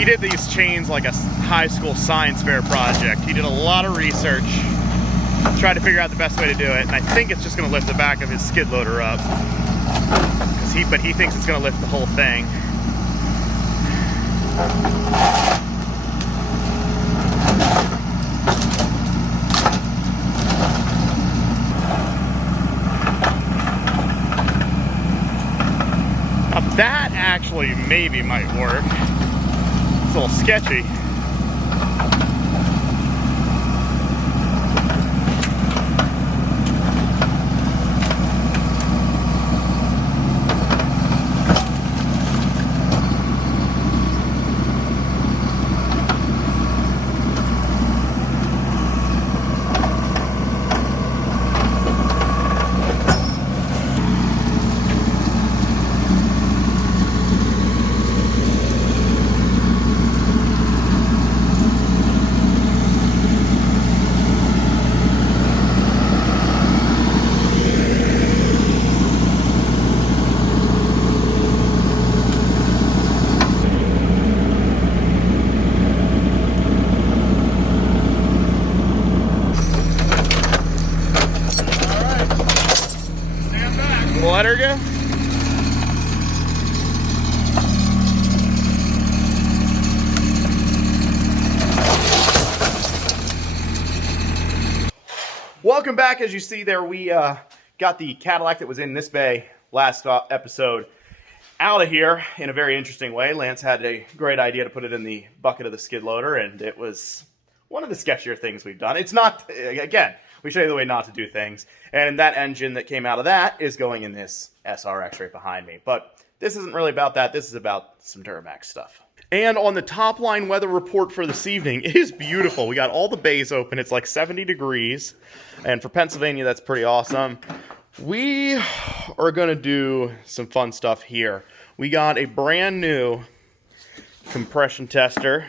He did these chains like a high school science fair project. He did a lot of research, tried to figure out the best way to do it, and I think it's just going to lift the back of his skid loader up. But he thinks it's going to lift the whole thing. Now that actually maybe might work. It's a little sketchy. Let her go. Welcome back. As you see there, we got the Cadillac that was in this bay last episode out of here in a very interesting way. Lance had a great idea to put it in the bucket of the skid loader, and it was one of the sketchier things we've done. It's not, again, we show you the way not to do things. And that engine that came out of that is going in this SRX right behind me. But this isn't really about that. This is about some Duramax stuff. And on the top line weather report for this evening, it is beautiful. We got all the bays open. It's like 70 degrees. And for Pennsylvania, that's pretty awesome. We are going to do some fun stuff here. We got a brand new compression tester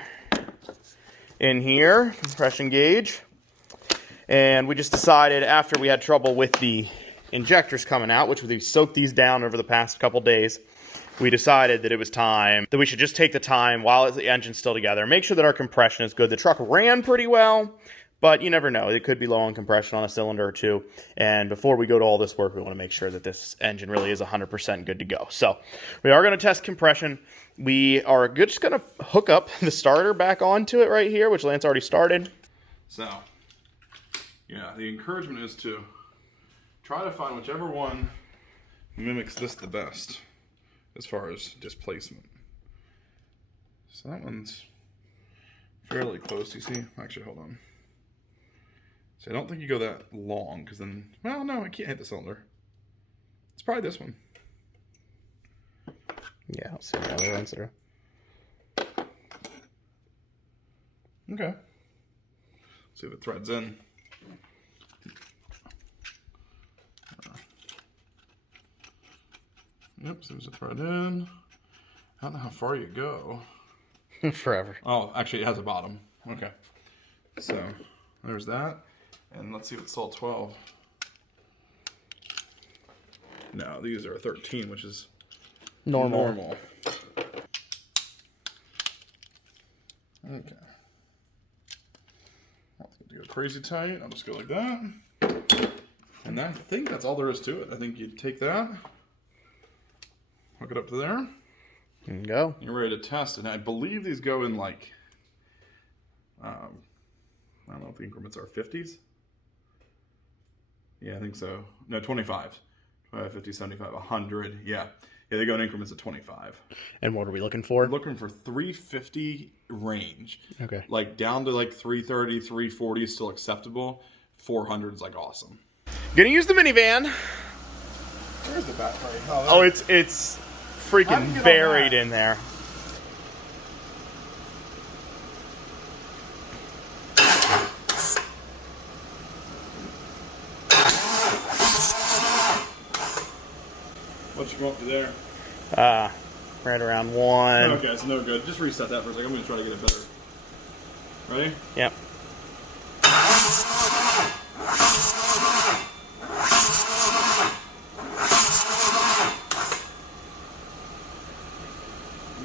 in here, compression gauge. And we just decided after we had trouble with the injectors coming out, which we soaked these down over the past couple days, we decided that it was time, that we should just take the time while the engine's still together, make sure that our compression is good. The truck ran pretty well, but you never know. It could be low on compression on a cylinder or two. And before we go to all this work, we want to make sure that this engine really is 100% good to go. So we are going to test compression. We are just going to hook up the starter back onto it right here, which Lance already started. So, yeah, the encouragement is to try to find whichever one mimics this the best as far as displacement. So that one's fairly close. You see? Actually, hold on. So I don't think you go that long because then, well, no, I can't hit the cylinder. It's probably this one. Yeah, I'll see the other ones that are. Okay. See if it threads in. Yep, seems to thread in. I don't know how far you go. Forever. Oh, actually, it has a bottom. Okay. So, there's that. And let's see if it's all 12. No, these are 13, which is normal. Okay. I'll go crazy tight. I'll just go like that. And I think that's all there is to it. I think you take that, hook it up to there. And go. You're ready to test. And I believe these go in like, I don't know if the increments are 50s. Yeah, I think so. No, 25. 25, 50, 75, 100. Yeah. Yeah, they go in increments of 25. And what are we looking for? We're looking for 350 range. Okay. Like down to like 330, 340 is still acceptable. 400 is like awesome. Gonna use the minivan. Where's the battery? Oh, it's freaking buried in there. What's you go up to there? Right around 1. Okay, it's no good. Just reset that for a second. I'm gonna try to get it better. Ready? Yep.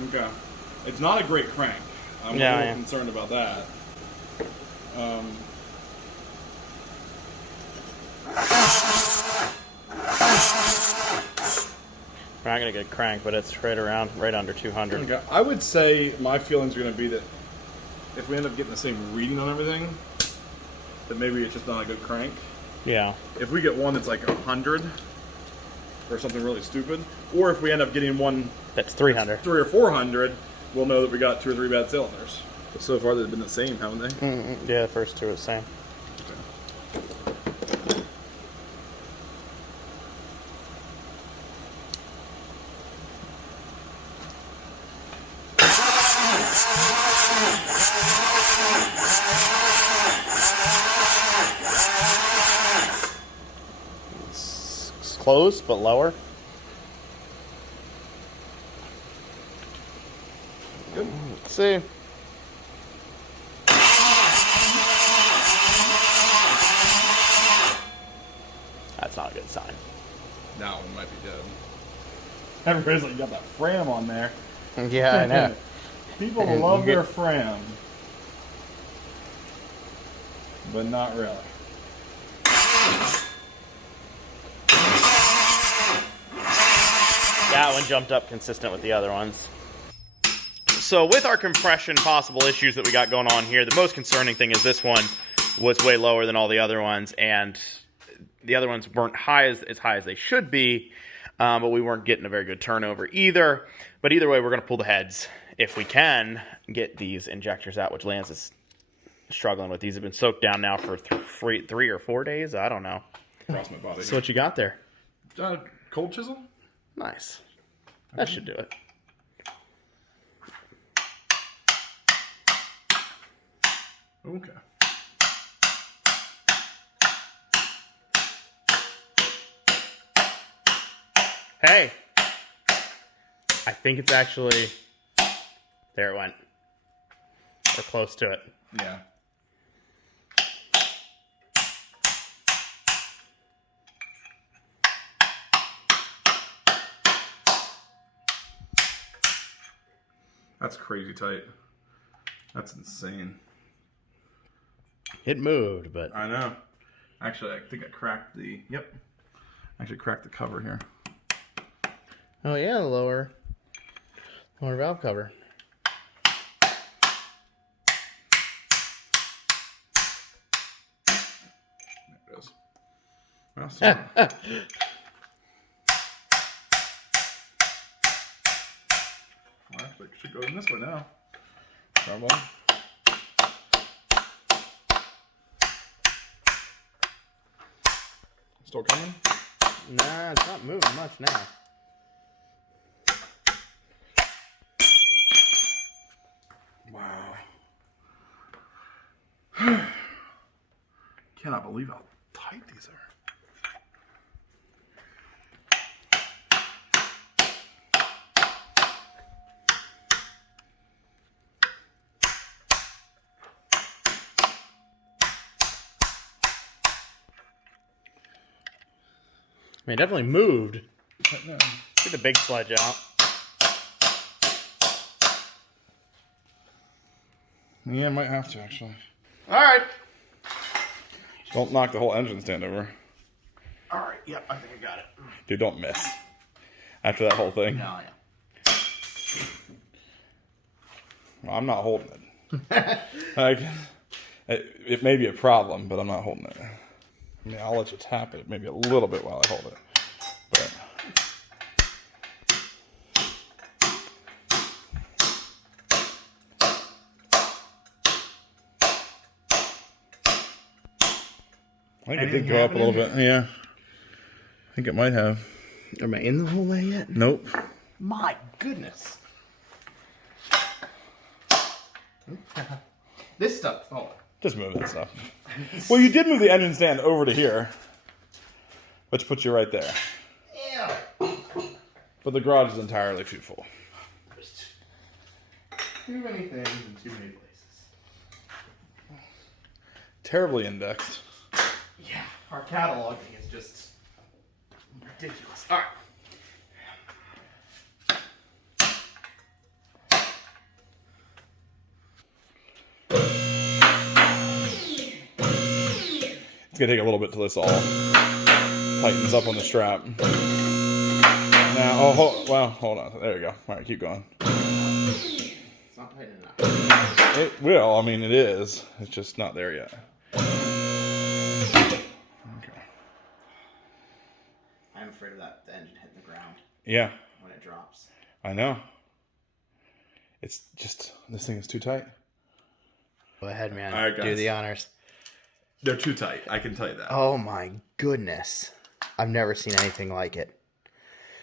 Okay. It's not a great crank. I'm a little concerned about that. We're not going to get crank, but it's right under 200. Okay. I would say my feelings are going to be that if we end up getting the same reading on everything, that maybe it's just not a good crank. Yeah. If we get one that's like 100 or something really stupid, or if we end up getting one that's 300, 300 or 400, we'll know that we got 2 or 3 bad cylinders. But so far they've been the same, haven't they? Yeah, the first two are the same. It's close, but lower. Good. Let's see. That's not a good sign. That one might be dead. Everybody's like, you got that Fram on there. Yeah, I know. People love their Fram. But not really. That one jumped up consistent with the other ones. So with our compression possible issues that we got going on here, the most concerning thing is this one was way lower than all the other ones, and the other ones weren't as high as they should be, but we weren't getting a very good turnover either. But either way, we're going to pull the heads if we can get these injectors out, which Lance is struggling with. These have been soaked down now for 3 or 4 days. I don't know. Across my body. So what you got there? Cold chisel? Nice. That should do it. Okay. Hey, I think it's actually, there it went. We're close to it. Yeah. That's crazy tight. That's insane. It moved, but I know. Actually, I think I cracked the, yep. Actually cracked the cover here. oh yeah, the lower valve cover. There it is. Well, so well, actually, it should go in this way now. Probably. Still coming? Nah, it's not moving much now. Wow. Cannot believe how tight these are. I mean, it definitely moved. No. Get the big sledge out. Yeah, might have to actually. All right. Don't knock the whole engine stand over. All right. Yep, I think I got it. Dude, don't miss. After that whole thing. No, yeah. Well, I'm not holding it. Like, it may be a problem, but I'm not holding it. I mean, I'll let you tap it maybe a little bit while I hold it. But I think it did go up a little bit. Yeah. I think it might have. Am I in the whole way yet? Nope. My goodness. This stuff. Oh. Just move that stuff. Well, you did move the engine stand over to here, which puts you right there. Yeah. But the garage is entirely too full. Too many things in too many places. Terribly indexed. Yeah, our cataloging is just ridiculous. All right. It's gonna take a little bit till this all tightens up on the strap. Now, hold on. There you go. All right, keep going. It's not tight enough. It will. I mean, it is. It's just not there yet. Okay. I'm afraid of the engine hitting the ground. Yeah. When it drops. I know. It's just, this thing is too tight. Go ahead, man. All right, guys. Do the honors. They're too tight. I can tell you that. Oh my goodness. I've never seen anything like it.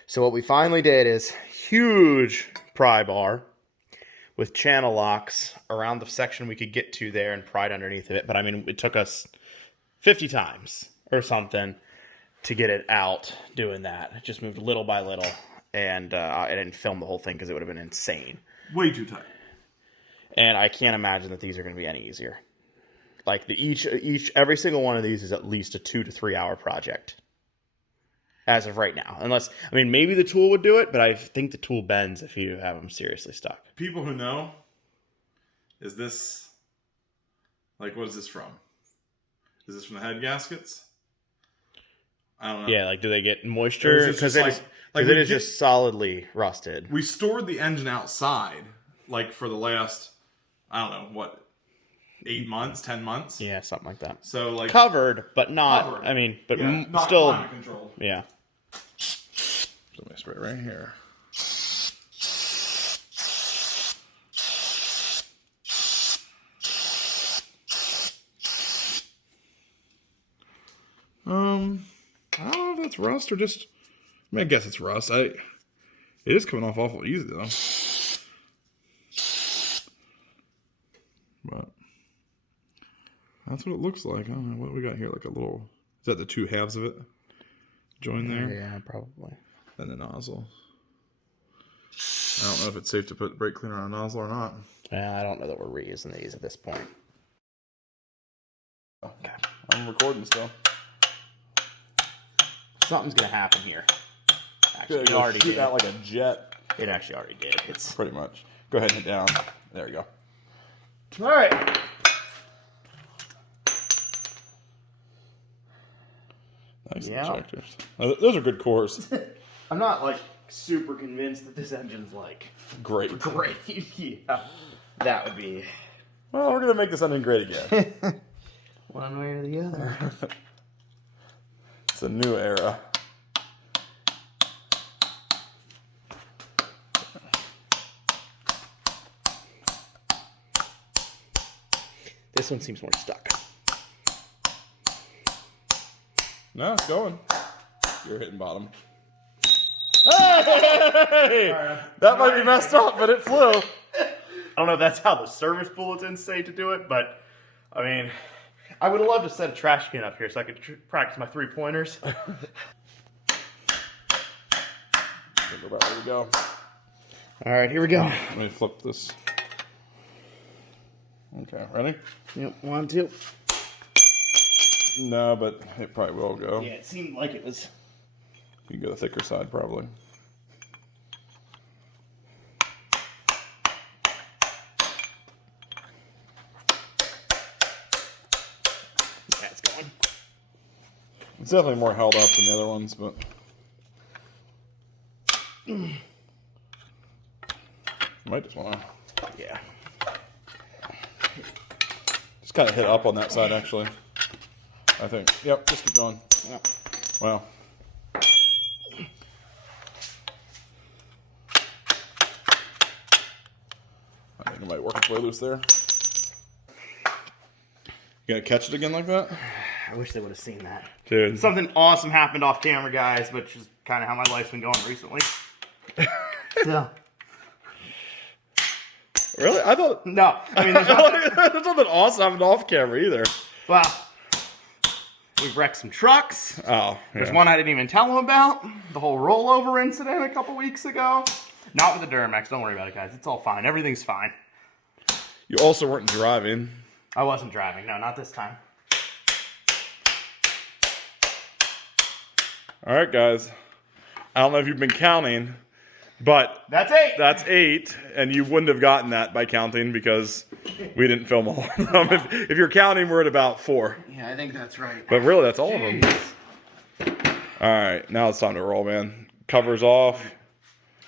So what we finally did is huge pry bar with channel locks around the section we could get to there and pried underneath of it. But I mean, it took us 50 times or something to get it out doing that. It just moved little by little. And I didn't film the whole thing because it would have been insane. Way too tight. And I can't imagine that these are going to be any easier. Like every single one of these is at least a 2 to 3 hour project. As of right now. Unless, I mean, maybe the tool would do it, but I think the tool bends if you have them seriously stuck. People who know, is this, like, what is this from? Is this from the head gaskets? I don't know. Yeah, like, do they get moisture? Because it is just solidly rusted. We stored the engine outside, like, for the last, I don't know, what, 8 months, 10 months? Yeah, something like that. So, like... Covered, but not, covered. I mean, but yeah, not still... climate controlled. Yeah. So let me spray right here. I don't know if that's rust or just... I mean, I guess it's rust. It is coming off awful easy, though. But that's what it looks like. I don't know what we got here. Like a little... Is that the two halves of it? Join there? Yeah, probably. And the nozzle. I don't know if it's safe to put brake cleaner on a nozzle or not. Yeah, I don't know that we're reusing these at this point. Okay. I'm recording still. Something's going to happen here. Actually, It already did. Out like a jet. It actually already did. It's pretty much. Go ahead and hit down. There you go. all right. Nice Yeah. injectors. Those are good cores. I'm not like super convinced that this engine's like Great. great. Yeah, that would be Well, we're gonna make this engine great again. one way or the other. It's a new era. This one seems more stuck. No, it's going. You're hitting bottom. Hey! That might be messed up, but it flew. I don't know if that's how the service bulletins say to do it, but I mean, I would have loved to set a trash can up here so I could practice my 3-pointers. I think we're about ready to go. All right, here we go. Let me flip this. Okay, ready? Yep, 1, 2. No, but it probably will go. Yeah, it seemed like it was. You can go the thicker side, probably. Yeah, it's going. It's definitely more held up than the other ones, but... Might just want to... Yeah. Just kind of hit up on that side, actually. I think. Yep, just keep going. Yeah. Wow. I think it might work its way loose there. You gonna catch it again like that? I wish they would have seen that. Dude. Something awesome happened off camera, guys, which is kind of how my life's been going recently. So. Really? I thought... No, I mean, there's nothing, There's nothing awesome happened off camera either. well, we've wrecked some trucks. Oh, yeah. There's one I didn't even tell them about. The whole rollover incident a couple weeks ago. Not with the Duramax. Don't worry about it, guys. It's all fine. Everything's fine. You also weren't driving. I wasn't driving. No, not this time. All right, guys. I don't know if you've been counting, But That's 8. that's 8, and you wouldn't have gotten that by counting because we didn't film all of them. If you're counting, we're at about 4. Yeah, I think that's right. But really, that's all of them. All right, now it's time to roll, man. Covers off.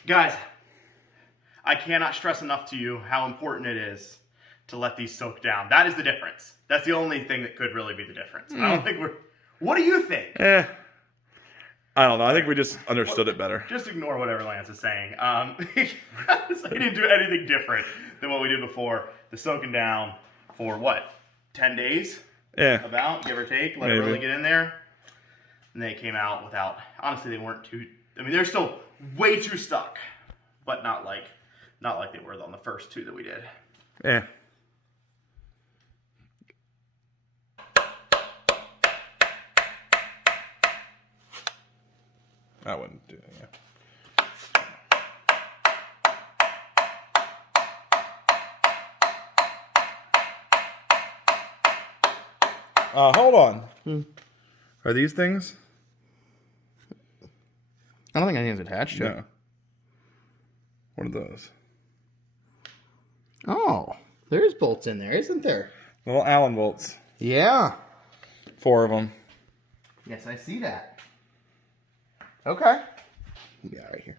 Guys, I cannot stress enough to you how important it is to let these soak down. That is the difference. That's the only thing that could really be the difference. I don't think we're... What do you think? I don't know. I think we just understood it better. Just ignore whatever Lance is saying. He didn't do anything different than what we did before. The soaking down for what? 10 days? Yeah. About, give or take. Let it really get in there. And they came out without... Honestly, they weren't too... I mean, they're still way too stuck. But not like they were on the first 2 that we did. Yeah. I wouldn't do it, yeah. Hold on. Are these things? I don't think anything's attached to it. No. What are those? Oh, there's bolts in there, isn't there? Little Allen bolts. Yeah. 4 of them. Yes, I see that. Okay. Yeah, right here.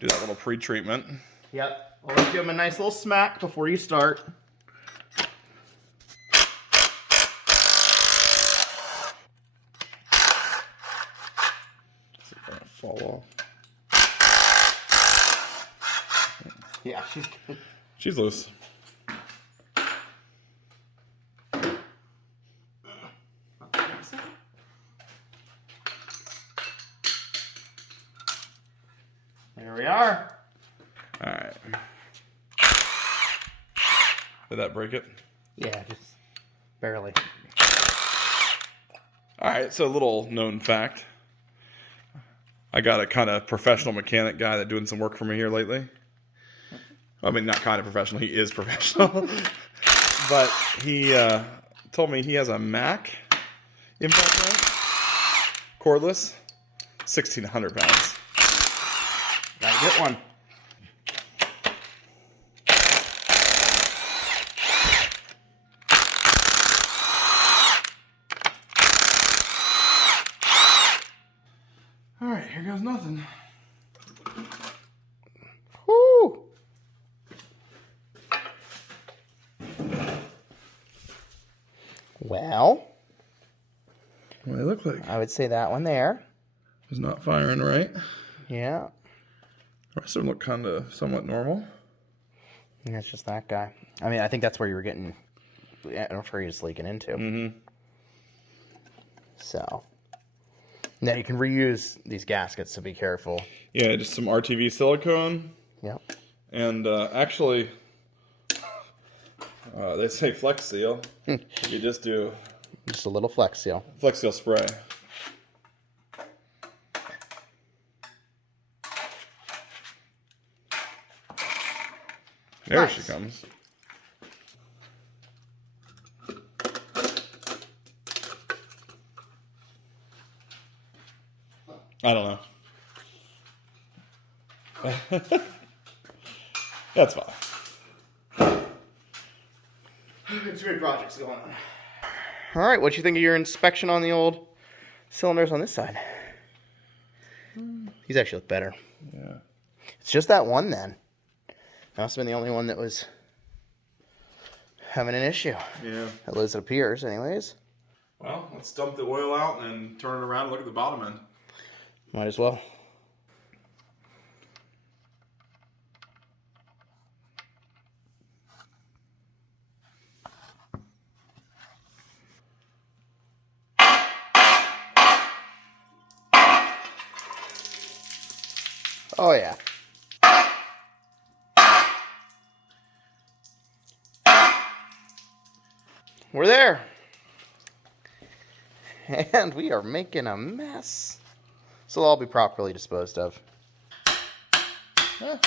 Do that little pre-treatment. Yep. Always give them a nice little smack before you start. It's gonna fall off. Yeah, she's good. She's loose. There we are. All right. Did that break it? Yeah, just barely. All right, so a little known fact. I got a kind of professional mechanic guy that's doing some work for me here lately. I mean, not kind of professional. He is professional. But he told me he has a Mac impact wrench, cordless, 1,600 pounds. Gotta get one. All right, here goes nothing. Woo! Well, What do they look like? I would say that one there. It's not firing right. Yeah. The rest of them look kind of somewhat normal. And that's just that guy. I mean, I think that's where you were getting antifreeze leaking into. Mm-hmm. So, now you can reuse these gaskets, so be careful. Yeah, just some RTV silicone. Yep. And actually, they say Flex Seal. You just do Just a little Flex Seal. Flex Seal spray. There Nice. she comes. I don't know. That's fine. It's great projects going on. All right, what do you think of your inspection on the old cylinders on this side? These actually look better. Yeah. It's just that one then. That must have been the only one that was having an issue. Yeah. At least it appears, anyways. Well, let's dump the oil out and turn it around and look at the bottom end. Might as well. Oh, yeah. We're there. And we are making a mess. So they'll all be properly disposed of. That's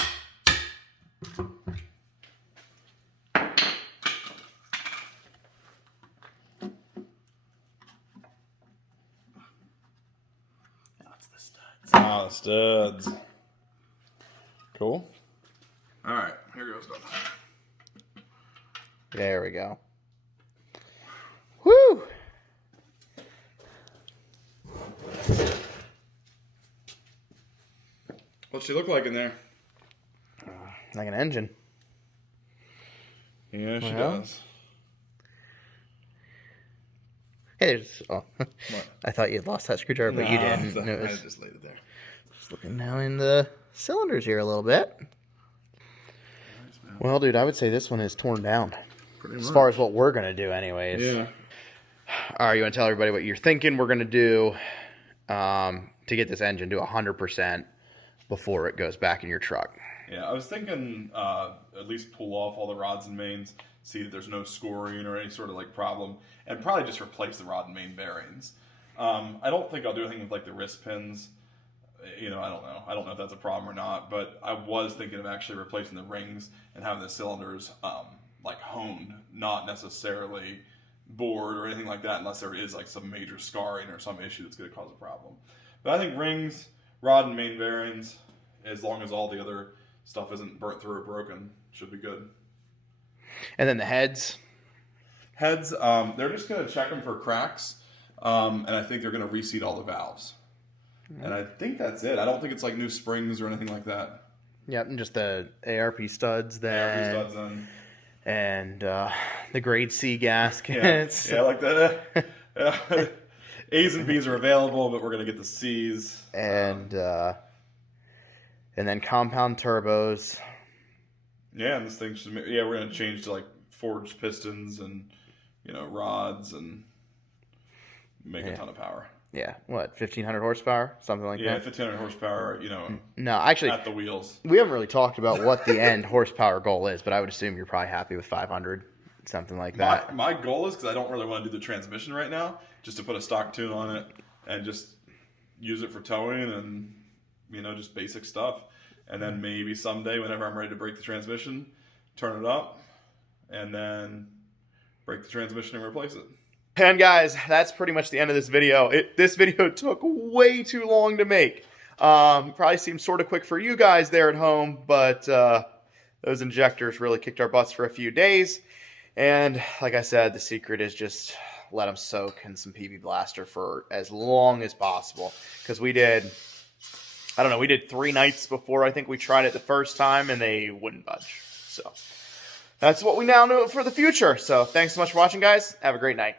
the studs. Ah, the studs. Cool. All right, here goes nothing. There we go. Woo! What's she look like in there? Like an engine. Yeah, she does. Hey, there's... Oh, I thought you had lost that screwdriver, but you didn't. I just laid it there. Just looking now in the cylinders here a little bit. Well, dude, I would say this one is torn down. As far as what we're going to do anyways. Yeah. All right, you want to tell everybody what you're thinking we're going to do to get this engine to 100% before it goes back in your truck? Yeah, I was thinking at least pull off all the rods and mains, see that there's no scoring or any sort of like problem, and probably just replace the rod and main bearings. I don't think I'll do anything with like the wrist pins. I don't know. I don't know if that's a problem or not, but I was thinking of actually replacing the rings and having the cylinders like honed, not necessarily bored or anything like that, unless there is like some major scarring or some issue that's going to cause a problem. But I think rings, rod and main bearings, as long as all the other stuff isn't burnt through or broken, should be good. And then the heads? Heads, they're just going to check them for cracks, and I think they're going to reseat all the valves. And I think that's it. I don't think it's like new springs or anything like that. Yep, and just the ARP studs then. ARP studs in. And the grade C gaskets. Yeah, like that. A's and B's are available, but we're going to get the C's. And then compound turbos. Yeah, and this thing should... Yeah, we're going to change to like forged pistons and, rods and make a ton of power. Yeah, what, 1,500 horsepower? Something like that? Yeah, 1,500 horsepower, No, actually... at the wheels. We haven't really talked about what the end horsepower goal is, but I would assume you're probably happy with 500, something like that. My goal is, because I don't really want to do the transmission right now, just to put a stock tune on it and just use it for towing and, just basic stuff. And then maybe someday, whenever I'm ready to break the transmission, turn it up and then break the transmission and replace it. And guys, that's pretty much the end of this video. This video took way too long to make. Probably seemed sort of quick for you guys there at home, but those injectors really kicked our butts for a few days. And like I said, the secret is just let them soak in some PB Blaster for as long as possible. Because we did 3 nights before I think we tried it the first time, and they wouldn't budge. So that's what we now know for the future. So thanks so much for watching, guys. Have a great night.